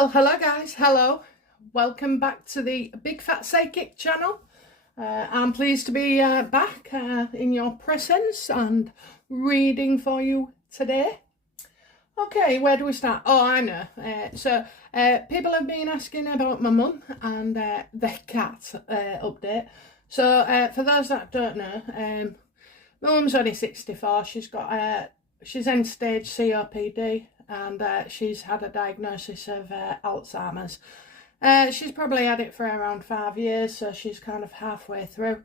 Well, hello guys, hello. Welcome back to the Big Fat Psychic channel. I'm pleased to be back in your presence and reading for you today. Okay, where do we start? Oh, I know. People have been asking about my mum and the cat update. So for those that don't know, my mum's only 64. She's end stage COPD, and she's had a diagnosis of Alzheimer's. She's probably had it for around 5 years, so she's kind of halfway through.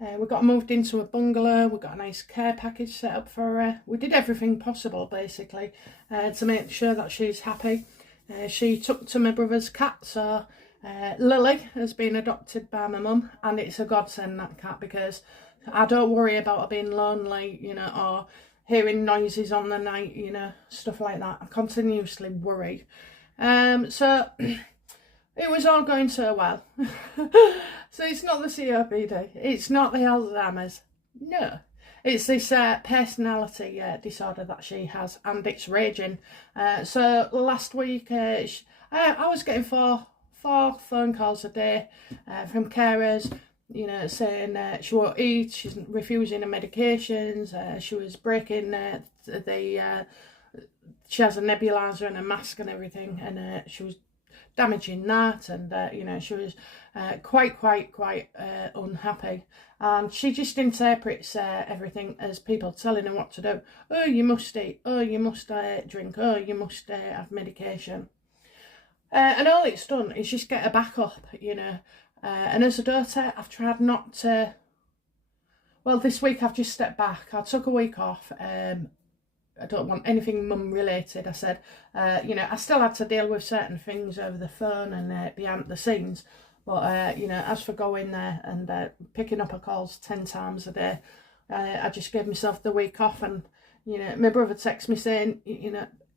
We got moved into a bungalow. We got a nice care package set up for her. We did everything possible, basically, to make sure that she's happy. She took to my brother's cat, so Lily has been adopted by my mum, and it's a godsend, that cat, because I don't worry about her being lonely, or hearing noises on the night, stuff like that. I continuously worry. So it was all going so well. So it's not the COPD, it's not the Alzheimer's, no. It's this personality disorder that she has, and it's raging. So last week, I was getting four phone calls a day from carers, saying she won't eat, she's refusing her medications, she was breaking she has a nebulizer and a mask and everything, and she was damaging that, and she was quite unhappy, and she just interprets everything as people telling her what to do. Oh, you must eat, oh, you must drink, oh, you must have medication, and all it's done is just get her back up, and as a daughter, I've tried not to. Well, this week I've just stepped back. I took a week off. I don't want anything mum related. I said, I still had to deal with certain things over the phone and behind the scenes. But, as for going there and picking up her calls 10 times a day, I just gave myself the week off. And, my brother texts me saying,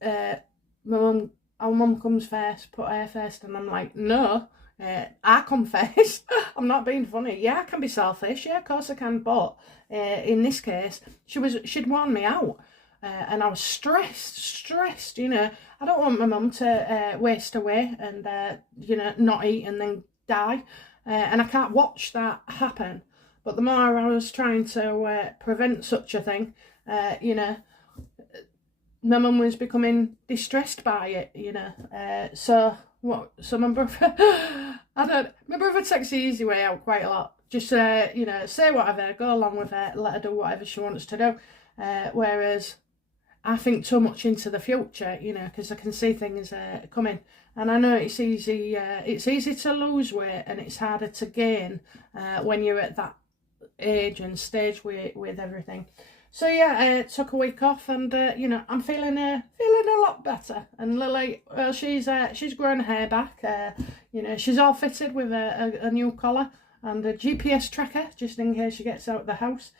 our mum comes first, put her first. And I'm like, no. I come first. I'm not being funny. Yeah, I can be selfish. Yeah, of course I can. But in this case, she'd worn me out. And I was stressed, I don't want my mum to waste away and, not eat and then die. And I can't watch that happen. But the more I was trying to prevent such a thing, my mum was becoming distressed by it, So my brother, my brother takes the easy way out quite a lot. Just, say whatever, go along with it, let her do whatever she wants to do. Whereas I think too much into the future, because I can see things coming, and I know it's easy to lose weight and it's harder to gain when you're at that age and stage with everything. So yeah, took a week off, and I'm feeling a lot better. And Lily, well, she's grown her hair back. She's all fitted with a new collar and a GPS tracker, just in case she gets out of the house.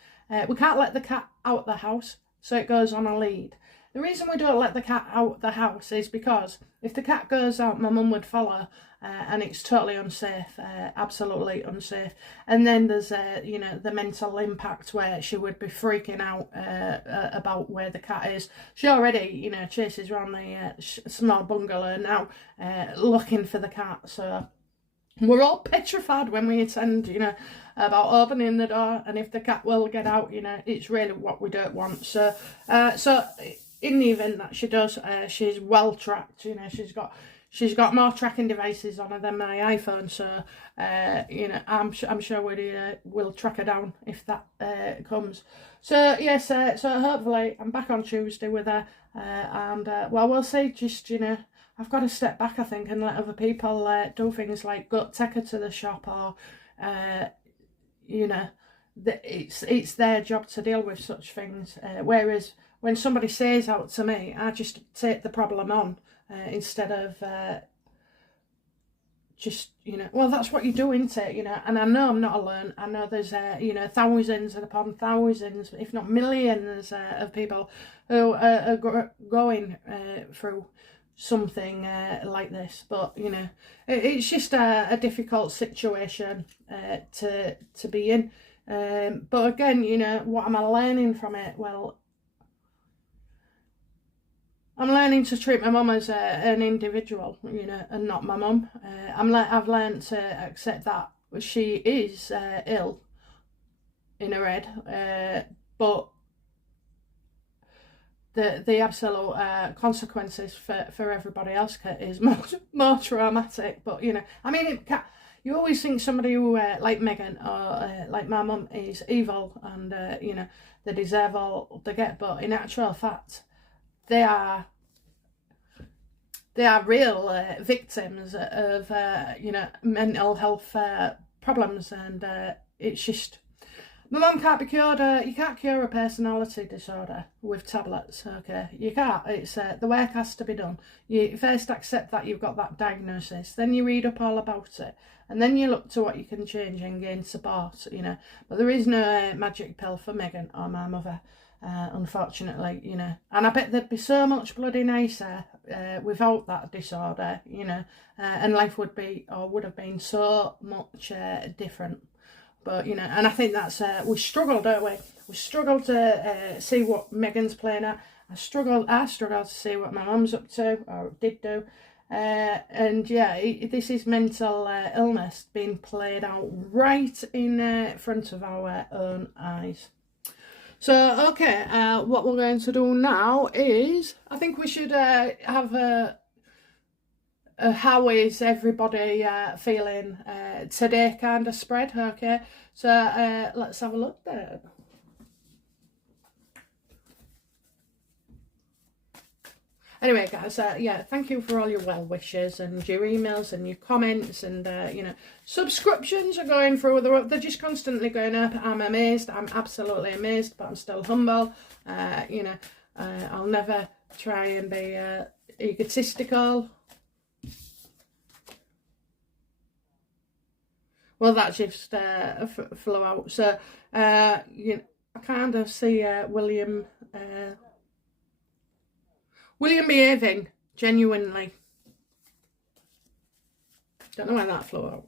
We can't let the cat out the house, so it goes on a lead. The reason we don't let the cat out the house is because if the cat goes out, my mum would follow, and it's totally unsafe, absolutely unsafe. And then there's, the mental impact where she would be freaking out about where the cat is. She already, chases around the small bungalow now, looking for the cat, so we're all petrified when we attend, about opening the door, and if the cat will get out, it's really what we don't want. So in the event that she does, she's well tracked. She's got more tracking devices on her than my iPhone. So I'm sure we'll track her down if that comes. So yes, so hopefully I'm back on Tuesday with her, and we'll see. Just I've got to step back, I think, and let other people do things like take her to the shop, or it's their job to deal with such things. Whereas when somebody says out to me, I just take the problem on instead of well, that's what you do, isn't it? And I know I'm not alone. I know there's thousands and upon thousands, if not millions, of people who are going through something like this. But it's just a difficult situation to be in. But again, what am I learning from it? Well, I'm learning to treat my mum as an individual, you know, and not my mum. I've learned to accept that she is ill in her head, but the absolute consequences for everybody else is more traumatic. But you know, I mean, you always think somebody who like Meghan or like my mum is evil and you know, they deserve all they get, but in actual fact they are real victims of you know, mental health problems, and it's just, my mum can't be cured. You can't cure a personality disorder with tablets, okay? You can't. It's the work has to be done. You first accept that you've got that diagnosis, then you read up all about it, and then you look to what you can change and gain support, you know. But there is no magic pill for Meghan or my mother, unfortunately, you know. And I bet they'd be so much bloody nicer without that disorder, you know, and life would have been so much different. But, you know, and I think that's, we struggle, don't we? We struggle to see what Meghan's playing at. I struggle to see what my mum's up to, or did do. And yeah, this is mental illness being played out right in front of our own eyes. So, okay, what we're going to do now is, I think we should have a how is everybody feeling today kind of spread, okay? So let's have a look there. Anyway, guys, yeah, thank you for all your well wishes and your emails and your comments, and you know, subscriptions are going through. They're just constantly going up. I'm amazed. I'm absolutely amazed, but I'm still humble. You know, I'll never try and be egotistical. Well, that just flew out. So, you know, I kind of see William behaving genuinely. Don't know why that flew out.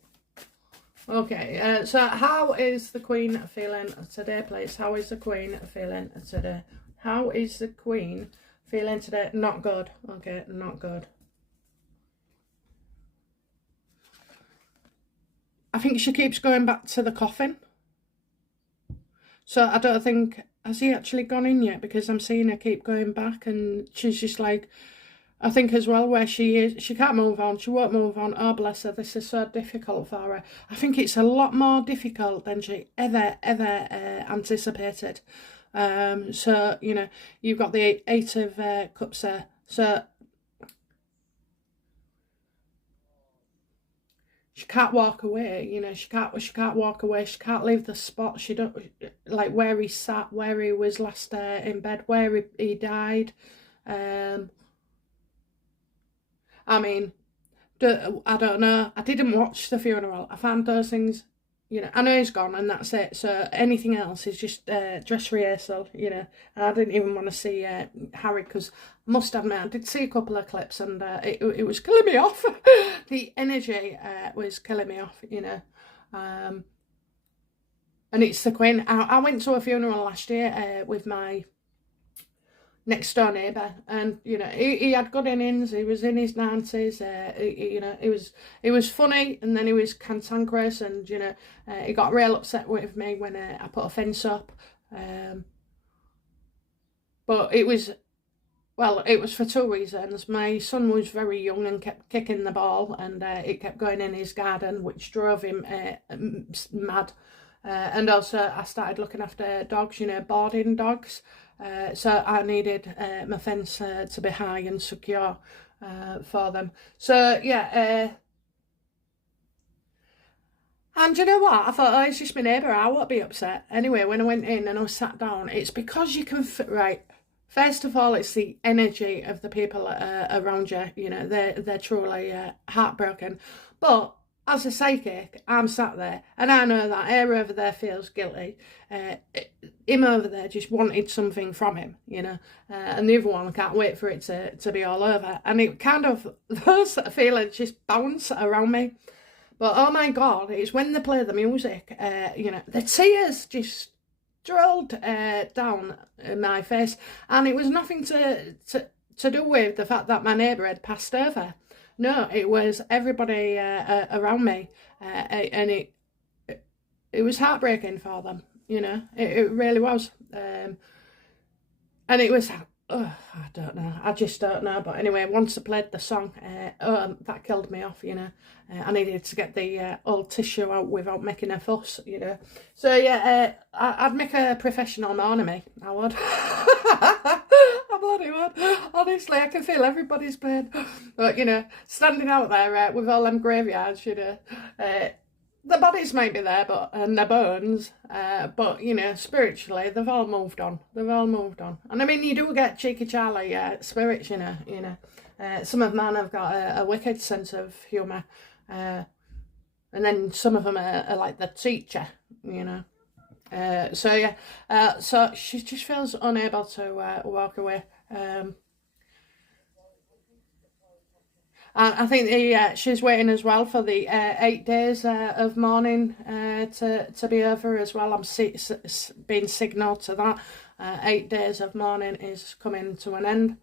Okay, so how is the Queen feeling today, please? How is the Queen feeling today? How is the Queen feeling today? Not good. Okay, not good. I think she keeps going back to the coffin. So I don't think, has he actually gone in yet? Because I'm seeing her keep going back, and she's just like, I think as well where she is, she can't move on. She won't move on. Oh, bless her. This is so difficult for her. I think it's a lot more difficult than she ever anticipated. So, you know, you've got the Eight of Cups there. So she can't walk away, you know, she can't walk away, she can't leave the spot. She don't, like where he sat, where he was last in bed, where he died. I mean, I don't know, I didn't watch the funeral. I found those things, you know, I know he's gone and that's it. So anything else is just dress rehearsal, you know. And I didn't even want to see Harry, because I must admit I did see a couple of clips, and it was killing me off. The energy was killing me off, you know. And it's the Queen. I went to a funeral last year with my next door neighbour, and you know, he had good innings. He was in his 90s. You know, it was funny, and then he was cantankerous, and you know, he got real upset with me when I put a fence up. But it was for two reasons. My son was very young and kept kicking the ball, and it kept going in his garden, which drove him mad. And also I started looking after dogs, you know, boarding dogs. So I needed my fence to be high and secure for them. So yeah, and you know what? I thought, oh, it's just my neighbour, I won't be upset. Anyway, when I went in and I was sat down, it's because you can right. First of all, it's the energy of the people around you. You know, they're truly heartbroken. But as a psychic, I'm sat there and I know that Air over there feels guilty. Him over there just wanted something from him, you know. And the other one can't wait for it to be all over. And it kind of, those feelings just bounce around me. But oh my God, it's when they play the music, you know, the tears just rolled down my face. And it was nothing to to do with the fact that my neighbour had passed over. No, it was everybody around me, and it was heartbreaking for them. You know, it really was. And it was, oh, I don't know, I just don't know. But anyway, once I played the song, that killed me off, you know. I needed to get the old tissue out without making a fuss, you know. So yeah, I'd make a professional man of me, I would. I bloody would. Honestly, I can feel everybody's pain. But, you know, standing out there with all them graveyards, you know, the bodies might be there, but and the bones, but you know, spiritually they've all moved on. They've all moved on, and I mean, you do get cheeky Charlie spirits, you know. You know, some of mine have got a wicked sense of humour, and then some of them are like the teacher, you know. So yeah, so she just feels unable to walk away. I think she's waiting as well for the 8 days of mourning to be over as well. I'm being signalled to that. 8 days of mourning is coming to an end.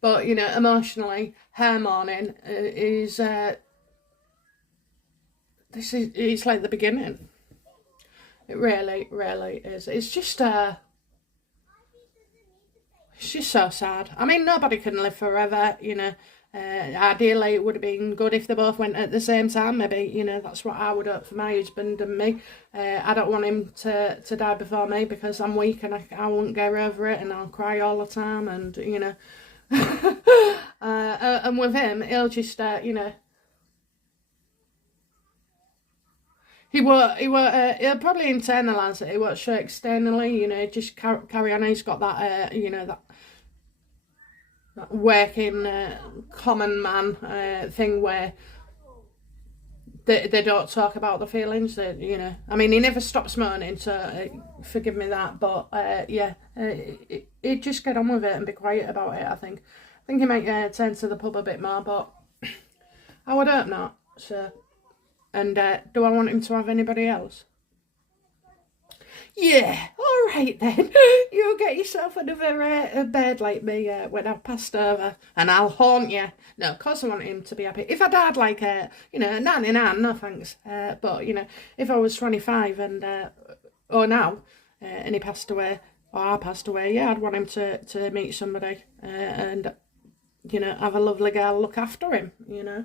But, you know, emotionally, her mourning is, it's like the beginning. It really, really is. It's just so sad. I mean, nobody can live forever, you know. Ideally, it would have been good if they both went at the same time, maybe, you know. That's what I would hope for my husband and me. I don't want him to die before me because I'm weak and I won't get over it and I'll cry all the time and, you know. And with him, he'll just, you know, he'll probably internalise it. He won't show externally, you know, just carry on. He's got that, you know, that working common man thing where they don't talk about the feelings, you know. I mean, he never stops moaning, so forgive me that, but yeah, he'd just get on with it and be quiet about it, I think. I think he might turn to the pub a bit more, but I would hope not, so. And do I want him to have anybody else? Yeah, all right then. You get yourself another bed like me when I've passed over, and I'll haunt you. No, of course I want him to be happy. If I died like, you know, 99, no thanks. But, you know, if I was 25 and, or now, and he passed away, or I passed away, yeah, I'd want him to meet somebody and, you know, have a lovely girl look after him, you know.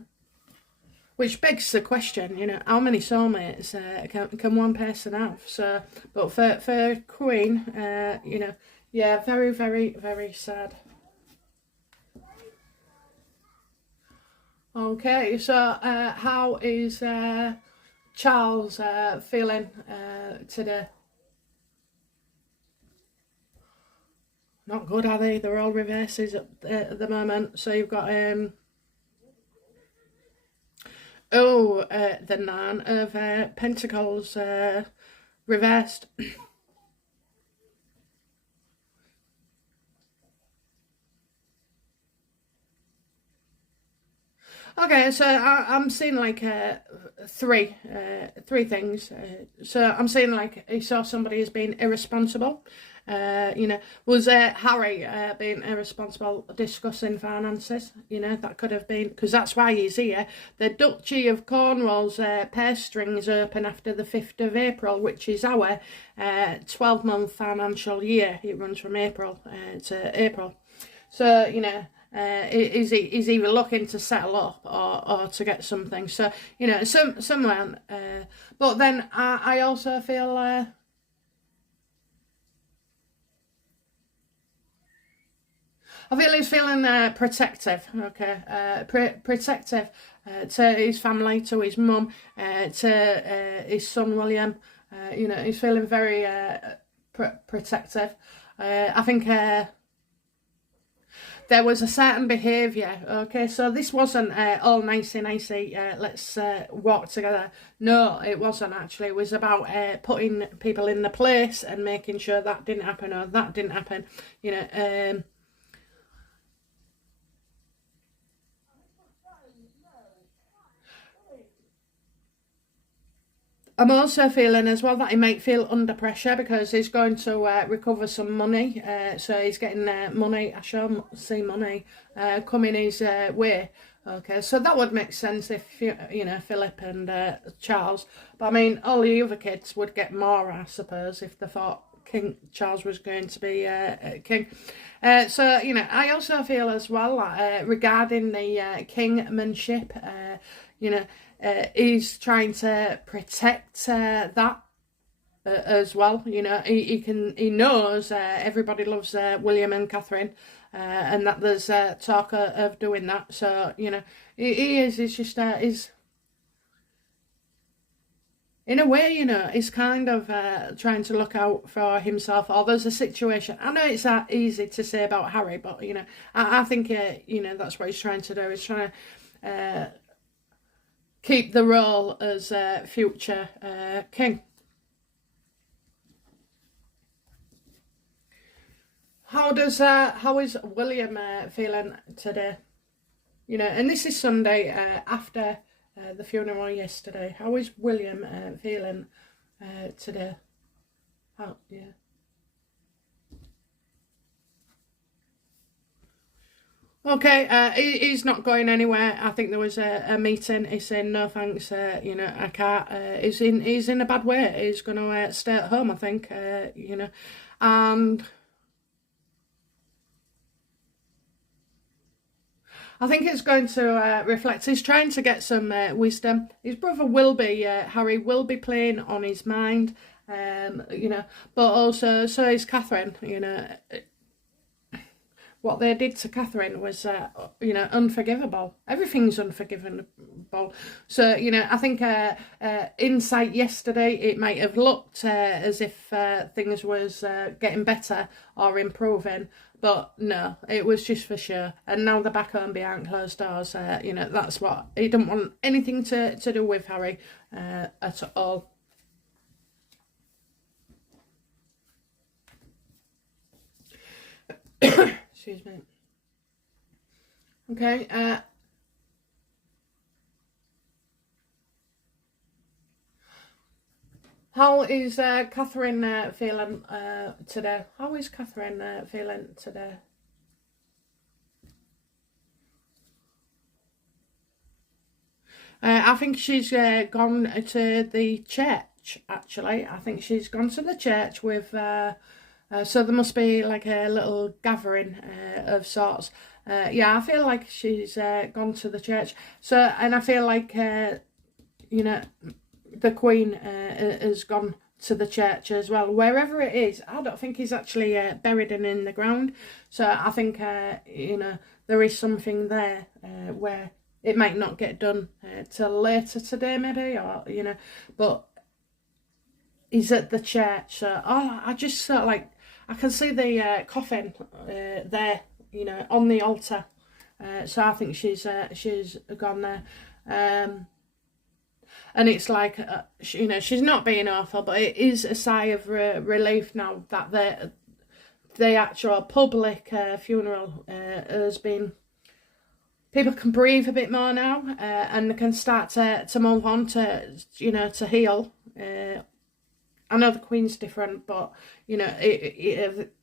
Which begs the question, you know, how many soulmates can one person have? So, but for Queen, you know, yeah, very, very, very sad. Okay, so how is Charles feeling today? Not good, are they? They're all reverses at the moment. So you've got the Nine of Pentacles reversed. Okay, so I'm seeing like three things. So I'm seeing like he saw somebody as being irresponsible. You know, was Harry being irresponsible discussing finances? You know, that could have been, because that's why he's here. The Duchy of Cornwall's purse strings open after the 5th of April, which is our 12-month financial year. It runs from April to April. So, you know, is either looking to settle up or to get something. So, you know, someone. But then I also feel... I feel he's feeling protective, okay, protective to his family, to his mum, to his son William. You know, he's feeling very protective. I think there was a certain behaviour, okay, so this wasn't all nicey, let's walk together. No, it wasn't actually. It was about putting people in the place and making sure that didn't happen or that didn't happen, you know. I'm also feeling as well that he might feel under pressure because he's going to recover some money. So he's getting money, I shall see money coming his way. Okay, so that would make sense if, you know, Philip and Charles. But I mean, all the other kids would get more, I suppose, if they thought King Charles was going to be king. So, you know, I also feel as well regarding the kingmanship, you know, he's trying to protect that as well. You know, he knows everybody loves William and Catherine, and that there's talk of doing that. So, you know, he's just he's, in a way, you know, he's kind of trying to look out for himself. Or there's a situation. I know it's that easy to say about Harry, but, you know, I think, you know, that's what he's trying to do. He's trying to keep the role as future king. How is William feeling today? You know, and this is Sunday after the funeral yesterday. How is William feeling today? Yeah. Okay, he's not going anywhere. I think there was a meeting. He's saying no thanks. You know, I can't. He's in a bad way. He's going to stay at home, I think. You know, and I think it's going to reflect. He's trying to get some wisdom. His brother will be Harry will be playing on his mind. You know, but also so is Catherine. You know. What they did to Catherine was, you know, unforgivable. Everything's unforgivable. So, you know, I think insight yesterday, it might have looked as if things was getting better or improving. But no, it was just for sure. And now they're back home behind closed doors. You know, that's what, he didn't want anything to do with Harry at all. Excuse me. Okay. How is Catherine feeling today? How is Catherine feeling today? I think she's gone to the church, actually. I think she's gone to the church with... so there must be like a little gathering of sorts. Yeah, I feel like she's gone to the church. So, and I feel like, you know, the Queen has gone to the church as well. Wherever it is, I don't think he's actually buried in the ground. So I think, you know, there is something there where it might not get done till later today, maybe, or, you know, but he's at the church. So, I just sort of like, I can see the coffin there, you know, on the altar. So I think she's gone there. And it's like, you know, she's not being awful, but it is a sigh of relief now that the actual public funeral has been... People can breathe a bit more now, and they can start to move on to, you know, to heal. I know the Queen's different, but, you know,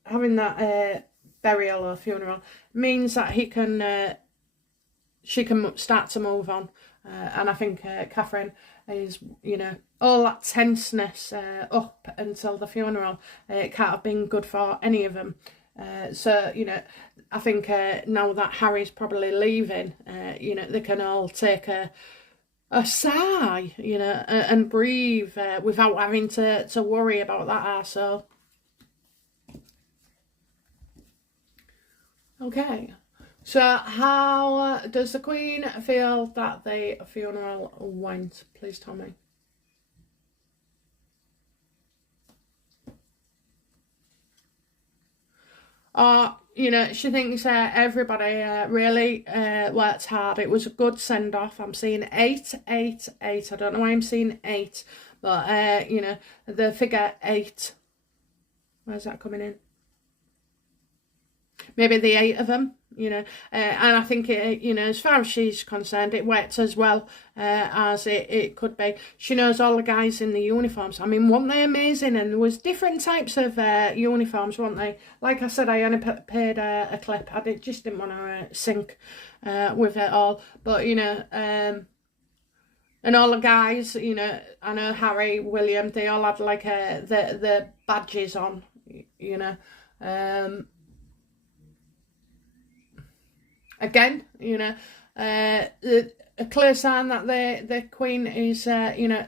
having that burial or funeral means that she can start to move on. And I think Catherine is, you know, all that tenseness up until the funeral, it can't have been good for any of them. So, you know, I think now that Harry's probably leaving, you know, they can all take a sigh, you know, and breathe without having to worry about that arsehole. Okay, so how does the Queen feel that the funeral went? Please tell me. You know, she thinks everybody really worked hard. It was a good send-off. I'm seeing 8, 8, 8. I don't know why I'm seeing 8, but, you know, the figure 8. Where's that coming in? maybe the 8 of them, you know, and I think it, you know, as far as she's concerned, it worked as well as it could be. She knows all the guys in the uniforms. I mean, weren't they amazing? And there was different types of uniforms, weren't they? Like I said, I only paid a clip. I just didn't want to sync with it all, but you know, and all the guys, you know, I know Harry, William, they all had like the badges on, you know. Again, you know, a clear sign that the Queen is, you know,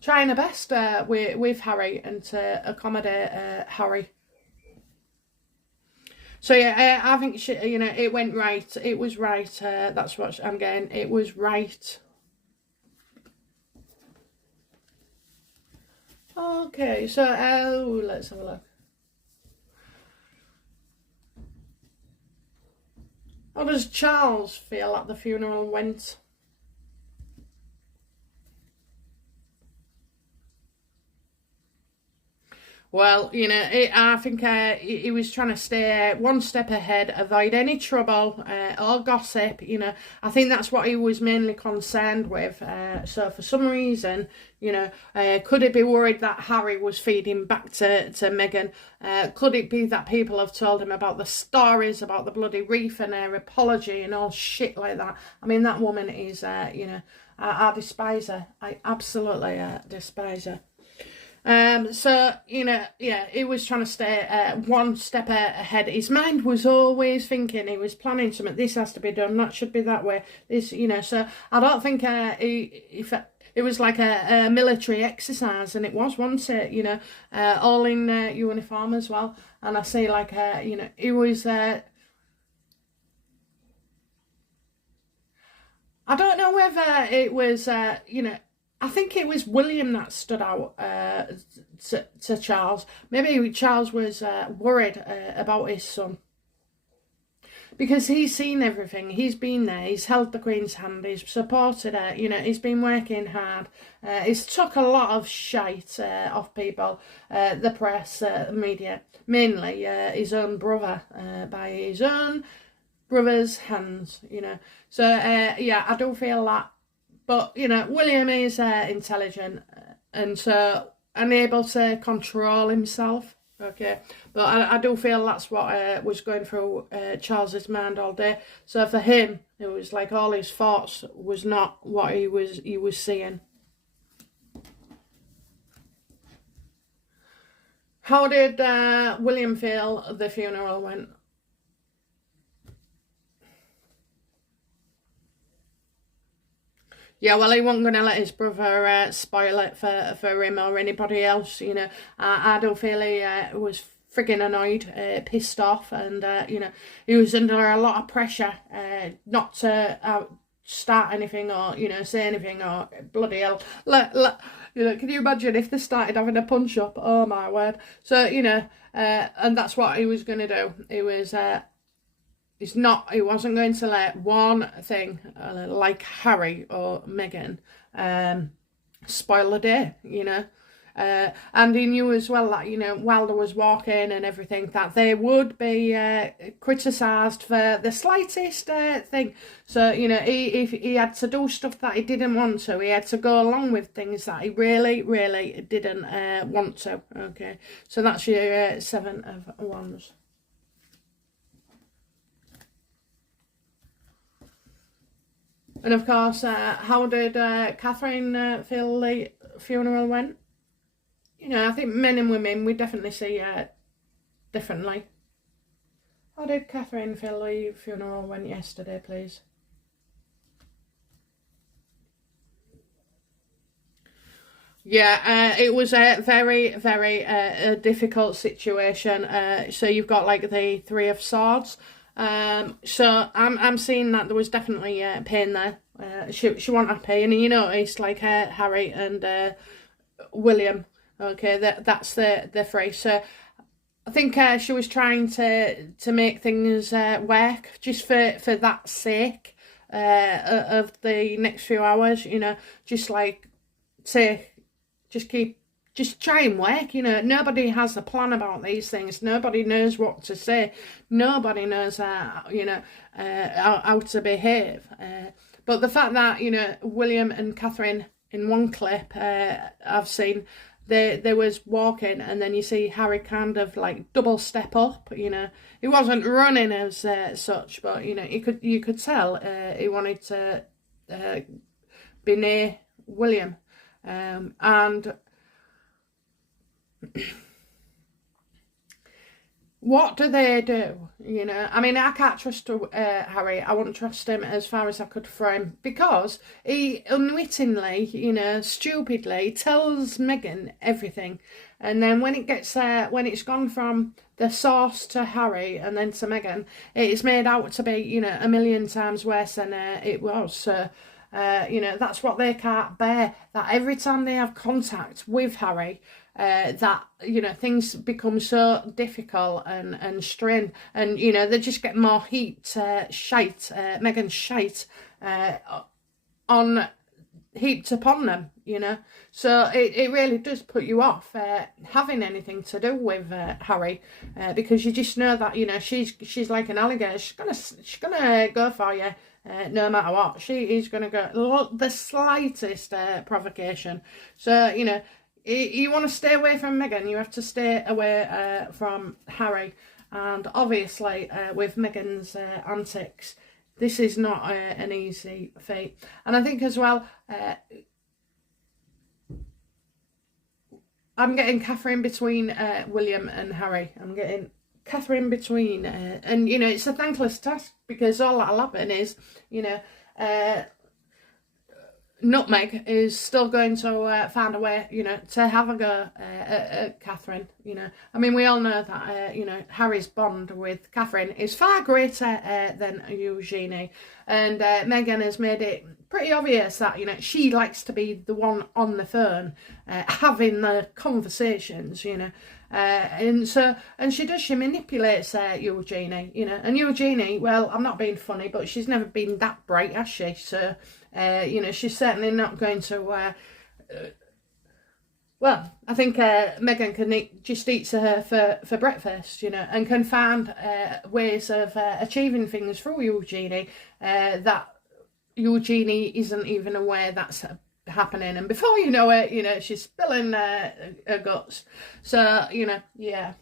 trying her best with Harry and to accommodate Harry. So yeah, I think she, you know, it went right. It was right. That's what I'm getting. It was right. Okay, so let's have a look. How does Charles feel at the funeral went? Well, you know, I think he was trying to stay one step ahead, avoid any trouble or gossip, you know. I think that's what he was mainly concerned with. So for some reason, you know, could it be worried that Harry was feeding back to Meghan? Could it be that people have told him about the stories about the bloody reef and her apology and all shit like that? I mean, that woman is, you know, I despise her. I absolutely despise her. So, you know, yeah, he was trying to stay one step ahead. His mind was always thinking, he was planning something, this has to be done, that should be that way, this, you know. So I don't think it was like a military exercise, and it was, wasn't it, you know, all in uniform as well. And I say, like, you know, it was, I don't know whether it was, you know, I think it was William that stood out to Charles. Maybe Charles was worried about his son. Because he's seen everything. He's been there. He's held the Queen's hand. He's supported her. You know, he's been working hard. He's took a lot of shite off people. The press, the media. Mainly his own brother. By his own brother's hands, you know. So, yeah, I do feel that. But, you know, William is intelligent and so unable to control himself, okay? But I do feel that's what was going through Charles's mind all day. So for him, it was like all his thoughts was not what he was seeing. How did William feel the funeral went? Yeah, well, he wasn't going to let his brother spoil it for him or anybody else, you know. I don't feel he was frigging annoyed, pissed off, and, you know, he was under a lot of pressure not to start anything or, you know, say anything or bloody hell. You know, can you imagine if they started having a punch-up? Oh, my word. So, you know, and that's what he was going to do. He was... he wasn't going to let one thing like Harry or Meghan spoil the day, you know. And he knew as well that, you know, while they was walking and everything, that they would be criticised for the slightest thing. So, you know, he had to do stuff that he didn't want to. He had to go along with things that he really, really didn't want to, okay. So that's your 7 of Wands. And of course, how did Catherine feel the funeral went? You know, I think men and women, we definitely see differently. How did Catherine feel the funeral went yesterday, please? Yeah, it was a very, very difficult situation. So you've got like the 3 of Swords. So I'm seeing that there was definitely pain there. She wasn't happy, and you noticed like Harry and William. Okay, that's the phrase. So I think she was trying to make things work just for that sake of the next few hours. You know, just like to just keep just try and work, you know. Nobody has a plan about these things. Nobody knows what to say. Nobody knows, how to behave. But the fact that, you know, William and Catherine, in one clip I've seen, they was walking, and then you see Harry kind of like double step up, you know. He wasn't running as such, but, you know, you could tell he wanted to be near William. And what do they do? You know, I mean, I can't trust Harry. I wouldn't trust him as far as I could for him, because he unwittingly, you know, stupidly tells Meghan everything, and then when it's gone from the source to Harry and then to Meghan, it's made out to be, you know, a million times worse than it was. So, you know, that's what they can't bear. That every time they have contact with Harry, that, you know, things become so difficult and strained, and, you know, they just get more heaped Meghan's shite heaped upon them, you know. So it really does put you off having anything to do with Harry, because you just know that, you know, she's like an alligator. She's gonna go for you. No matter what, she is going to go the slightest provocation. So, you know, you want to stay away from Meghan, you have to stay away from Harry. And obviously, with Meghan's antics, this is not an easy feat. And I think as well, I'm getting Catherine between William and Harry. I'm getting Catherine between, and, you know, it's a thankless task, because all that'll happen is, you know, Nutmeg is still going to find a way, you know, to have a go at Catherine, you know. I mean, we all know that, you know, Harry's bond with Catherine is far greater than Eugenie, and Meghan has made it pretty obvious that, you know, she likes to be the one on the phone, having the conversations, you know. And she manipulates Eugenie, you know. And Eugenie, well, I'm not being funny, but she's never been that bright, has she? So, you know, she's certainly not going to, well, I think Meghan can just eat her for breakfast, you know, and can find ways of achieving things through Eugenie that Eugenie isn't even aware that's happening, and before you know it, you know, she's spilling her guts. So, you know, yeah.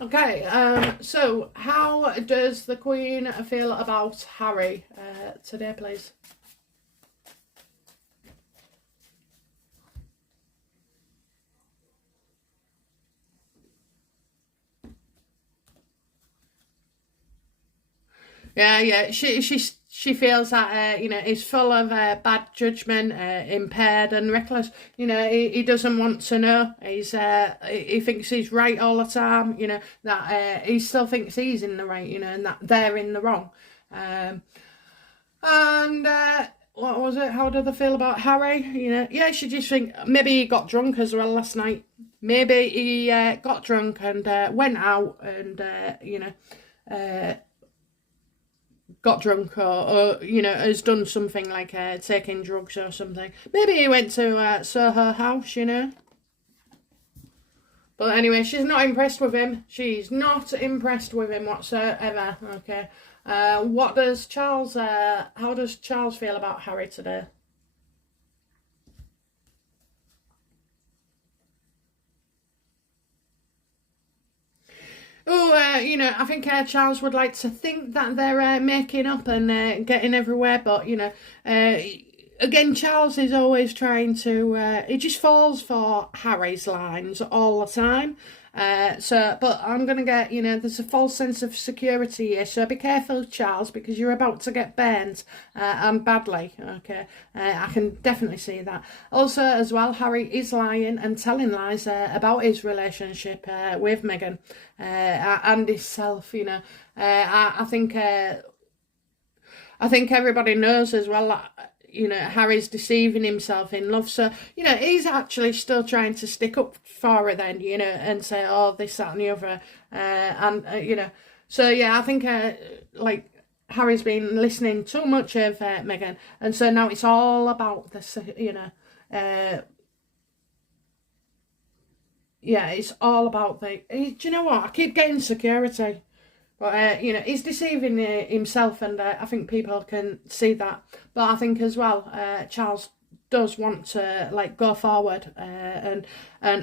Okay, so how does the Queen feel about Harry today, please? Yeah. She feels that you know, he's full of bad judgment, impaired and reckless. You know, he doesn't want to know. He thinks he's right all the time. You know, that he still thinks he's in the right. You know, and that they're in the wrong. And what was it? How did they feel about Harry? You know, yeah, she just think maybe he got drunk as well last night. Maybe he got drunk and went out and you know. Got drunk or, you know, has done something like taking drugs or something. Maybe he went to Soho House, you know. But anyway, she's not impressed with him. She's not impressed with him whatsoever, okay. How does Charles feel about Harry today? Oh, you know, I think Charles would like to think that they're making up and getting everywhere, but, you know, again, Charles is always trying to, he just falls for Harry's lines all the time. But I'm going to get, you know, there's a false sense of security here, so be careful, Charles, because you're about to get burnt, and badly, okay? I can definitely see that. Also, as well, Harry is lying and telling lies about his relationship with Meghan and himself, you know. I think everybody knows as well that, you know, Harry's deceiving himself in love. So, you know, he's actually still trying to stick up for her then, you know, and say, oh, this, that and the other. You know, so yeah, I think, like, Harry's been listening too much of Meghan, and so now it's all about this, you know, yeah, it's all about the, do you know what, I keep getting security, but, you know, he's deceiving himself, and I think people can see that, but I think as well, Charles does want to, like, go forward, and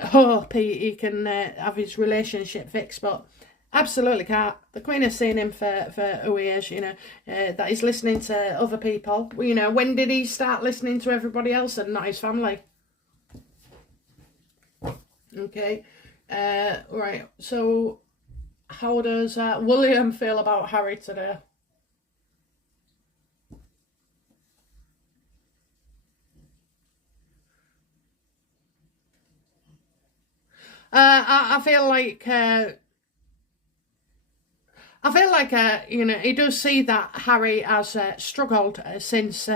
hope he can have his relationship fixed, but absolutely can't. The Queen has seen him for who he is, you know, that he's listening to other people. You know, when did he start listening to everybody else and not his family? Okay, right, so how does William feel about Harry today? I feel like you know, he does see that Harry has struggled since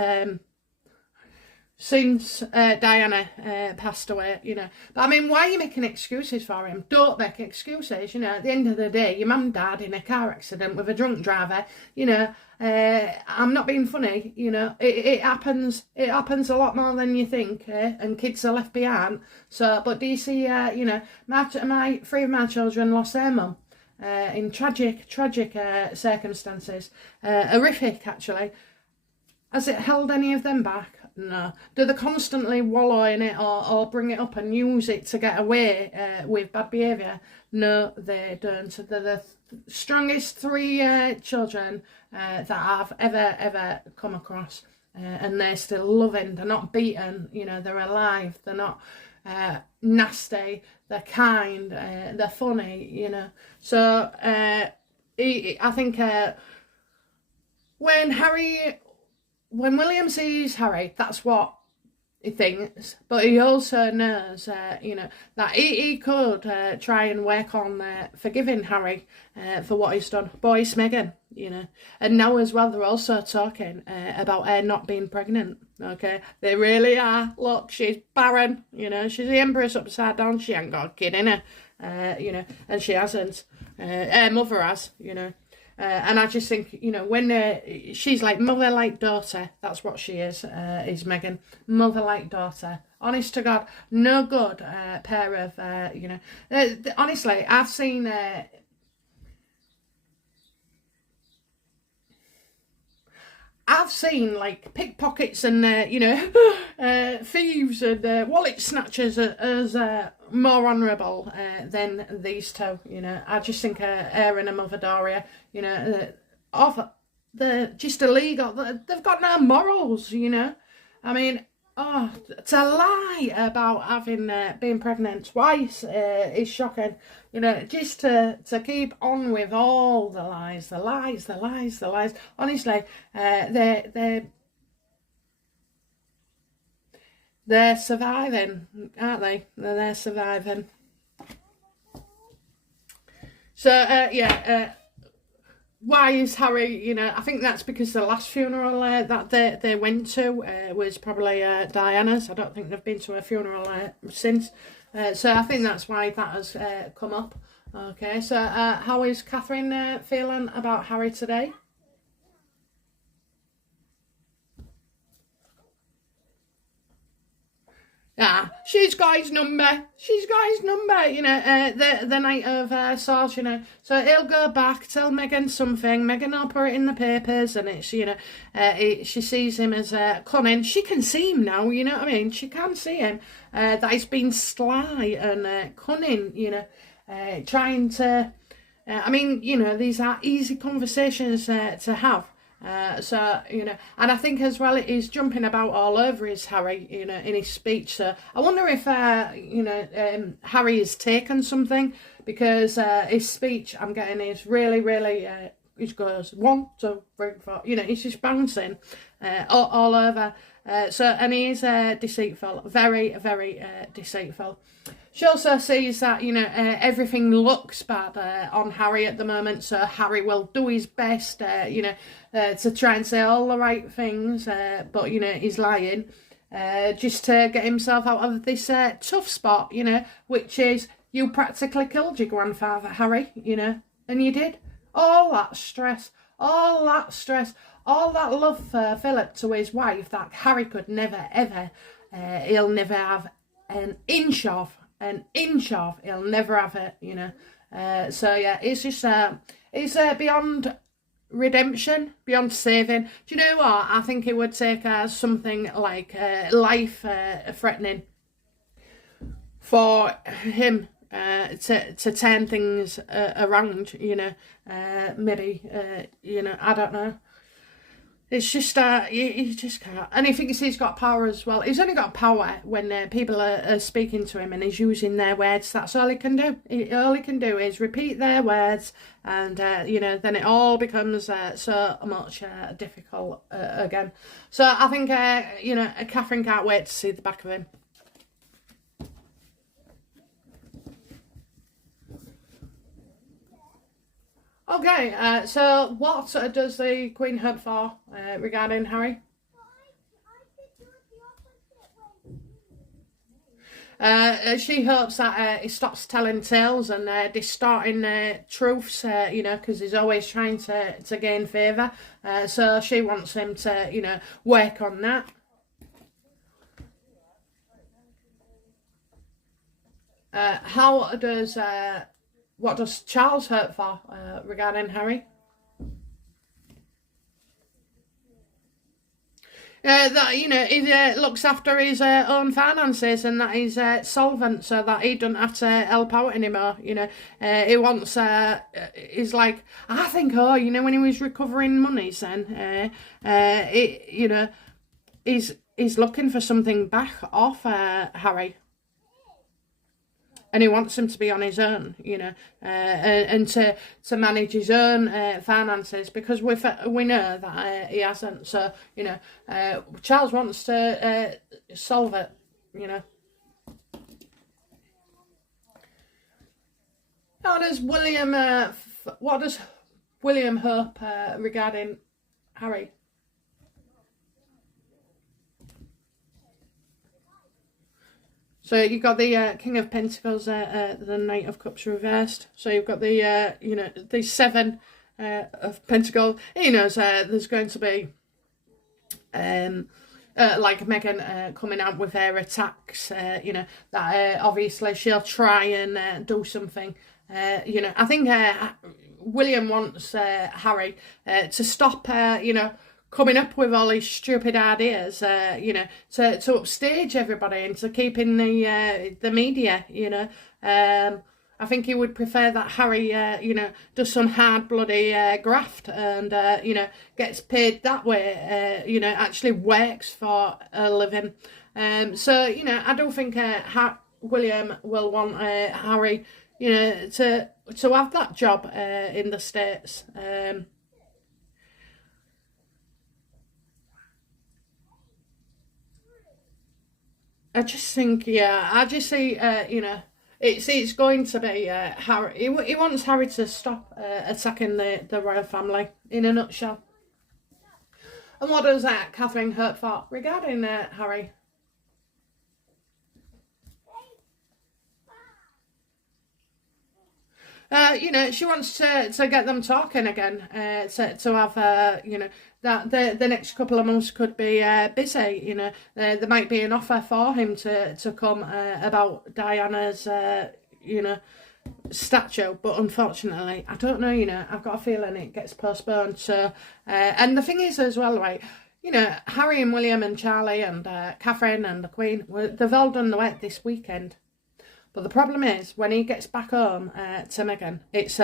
Diana passed away, you know. But I mean, why are you making excuses for him? Don't make excuses, you know. At the end of the day, your mum died in a car accident with a drunk driver, you know. I'm not being funny, you know. It happens a lot more than you think, and kids are left behind. So, but do you see, you know, three of my children lost their mum. In tragic circumstances, horrific actually. Has it held any of them back? No. Do they constantly wallow in it or bring it up and use it to get away with bad behaviour? No, they don't. They're the strongest three children that I've ever come across, and they're still loving. They're not beaten, you know, they're alive. They're not nasty, they're kind, they're funny, you know. So I think when William sees Harry, that's what he thinks, but he also knows, you know, that he could try and work on forgiving Harry for what he's done. But it's Meghan, you know, and now as well they're also talking about her not being pregnant. Okay, they really are. Look, she's barren, you know, she's the Empress upside down. She ain't got a kid in her, you know, and she hasn't. Her mother has, you know. And I just think, you know, when she's like mother like daughter, that's what she is Meghan. Mother like daughter. Honest to God, no good pair of, you know. Honestly, I've seen like pickpockets and you know thieves and wallet snatchers as more honourable than these two. You know, I just think her and her mother Doria, you know, they're just illegal. They've got no morals. You know, I mean, oh, to lie about having being pregnant twice is shocking. You know, just to keep on with all the lies. Honestly, they're surviving, aren't they? They're surviving. So yeah. Why is Harry, you know, I think that's because the last funeral that they went to was probably Diana's. I don't think they've been to a funeral since. So I think that's why that has come up. Okay, so how is Catherine feeling about Harry today? Yeah, she's got his number. You know, the night of swords, you know. So he'll go back, tell Meghan something. Meghan will put it in the papers, and it's, you know, she sees him as cunning. She can see him now, you know what I mean? She can see him, that he's been sly and cunning, you know, trying to, I mean, you know, these are easy conversations to have. So, you know, and I think as well he's jumping about all over his Harry, you know, in his speech. So I wonder if, you know, Harry has taken something, because his speech, I'm getting, is really, he goes 1, 2, 3, 4, you know, he's just bouncing all over. So, and he is deceitful, very, deceitful. She also sees that, you know, everything looks bad on Harry at the moment, so Harry will do his best, you know, to try and say all the right things, but, you know, he's lying, just to get himself out of this tough spot, you know, which is, you practically killed your grandfather, Harry, you know, and you did. All that stress, all that stress, all that love for Philip to his wife that Harry could never, ever, he'll never have an inch of, he'll never have it, you know. So yeah, it's just, it's beyond redemption, beyond saving. Do you know what? I think it would take something like life threatening for him to turn things around, you know. Maybe, you know, I don't know. It's just, he just can't. And he thinks he's got power as well. He's only got power when people are speaking to him and he's using their words. That's all he can do. All he can do is repeat their words, and, you know, then it all becomes so much difficult again. So I think, you know, Catherine can't wait to see the back of him. Okay, so what does the Queen hope for regarding Harry? She hopes that he stops telling tales and distorting truths, you know, because he's always trying to gain favour. So she wants him to, you know, work on that. What does Charles hope for regarding Harry? That, you know, he looks after his own finances and that he's solvent, so that he doesn't have to help out anymore. You know, he wants. He's like, I think, oh, you know, when he was recovering monies, then, you know, he's looking for something back off Harry. And he wants him to be on his own, you know, and to manage his own finances, because we know that he hasn't. So, you know, Charles wants to solve it, you know. What does William hope regarding Harry? So you've got the King of Pentacles, the Knight of Cups reversed. So you've got the, you know, the Seven of Pentacles. He knows there's going to be, like Meghan coming out with her attacks, you know, that obviously she'll try and do something. You know, I think William wants Harry to stop, you know, coming up with all these stupid ideas, you know, to upstage everybody and to keep in the media, you know. I think he would prefer that Harry, you know, does some hard bloody graft and, you know, gets paid that way, you know, actually works for a living. So, you know, I don't think William will want Harry, you know, to have that job in the States. I just think, yeah, I just see, you know, it's going to be Harry. He wants Harry to stop attacking the royal family, in a nutshell. And what does Catherine hope for regarding Harry? You know, she wants to get them talking again, to have, you know, that the next couple of months could be busy, you know. There might be an offer for him to come about Diana's, you know, statue, but unfortunately, I don't know, you know, I've got a feeling it gets postponed. So, and the thing is as well, right, you know, Harry and William and Charlie and Catherine and the Queen, they've all done the work this weekend. But the problem is, when he gets back home to Meghan, it's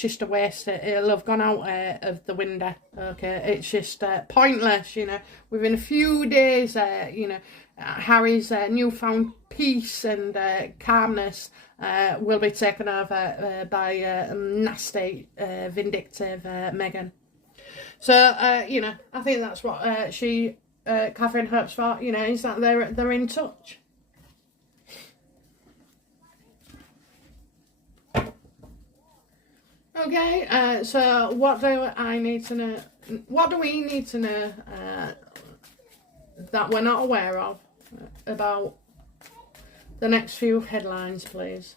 just a waste. It'll have gone out of the window. Okay, it's just pointless. You know, within a few days, you know, Harry's newfound peace and calmness will be taken over by nasty, vindictive Meghan. So you know, I think that's what Catherine hopes for. You know, is that they're in touch. Okay, so what do I need to know? What do we need to know that we're not aware of about the next few headlines, please?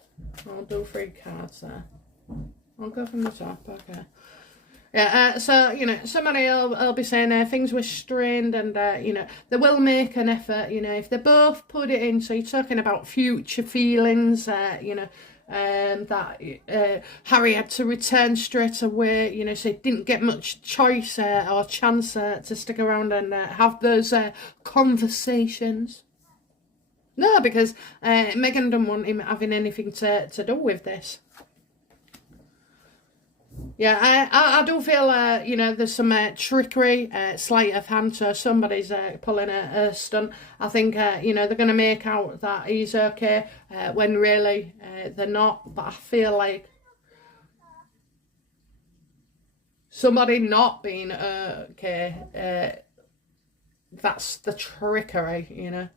I'll do 3 cards there. I'll go from the top, okay. Yeah, so, you know, somebody will be saying things were strained and, you know, they will make an effort, you know, if they both put it in. So you're talking about future feelings, you know, that Harry had to return straight away, you know, so he didn't get much choice or chance to stick around and have those conversations. No, because Meghan didn't want him having anything to do with this. Yeah, I do feel, you know, there's some trickery, sleight of hand, so somebody's pulling a stunt. I think, you know, they're going to make out that he's okay when really they're not. But I feel like somebody not being okay, that's the trickery, you know.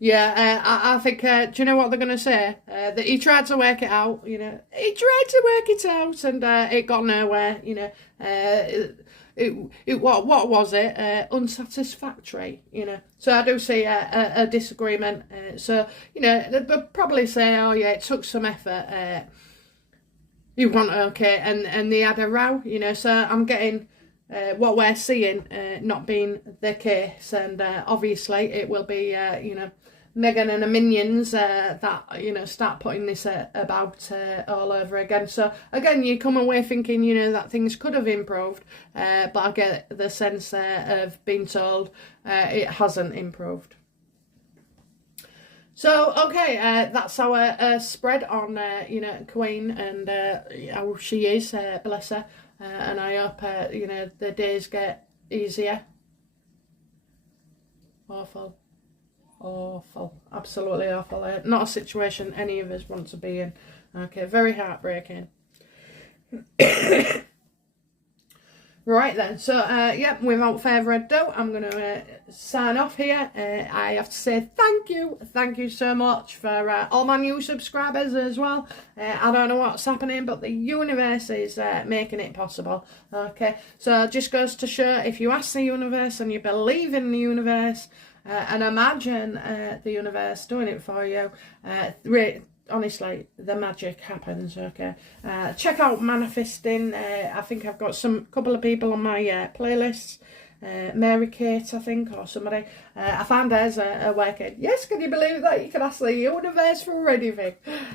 Yeah, I think, do you know what they're going to say? That he tried to work it out, you know. He tried to work it out and it got nowhere, you know. What was it? Unsatisfactory, you know. So I do see a disagreement. So, you know, they'll probably say, oh, yeah, it took some effort. You want okay, and they had a row, you know. So I'm getting what we're seeing not being the case, and obviously it will be, you know, Meghan and her minions that, you know, start putting this about all over again. So again, you come away thinking, you know, that things could have improved, but I get the sense of being told it hasn't improved. So, okay, that's our spread on, you know, Queen and how she is, bless her. And I hope, you know, the days get easier. Awful. Awful. Absolutely awful. Not a situation any of us want to be in. Okay, very heartbreaking. Right then, so yeah, without further ado, I'm going to sign off here. I have to say thank you so much for all my new subscribers as well. I don't know what's happening, but the universe is making it possible. Okay, so it just goes to show, if you ask the universe and you believe in the universe and imagine the universe doing it for you, honestly, the magic happens. Okay, check out manifesting. I think I've got some couple of people on my playlists. Mary Kate, I think, or somebody. I found hers working. Yes, can you believe that? You can ask the universe for anything,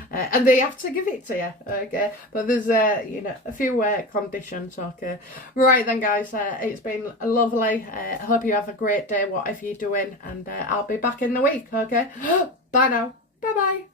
and they have to give it to you. Okay, but there's you know, a few conditions. Okay, right then, guys. It's been lovely. I hope you have a great day, whatever you're doing, and I'll be back in the week. Okay, bye now. Bye bye.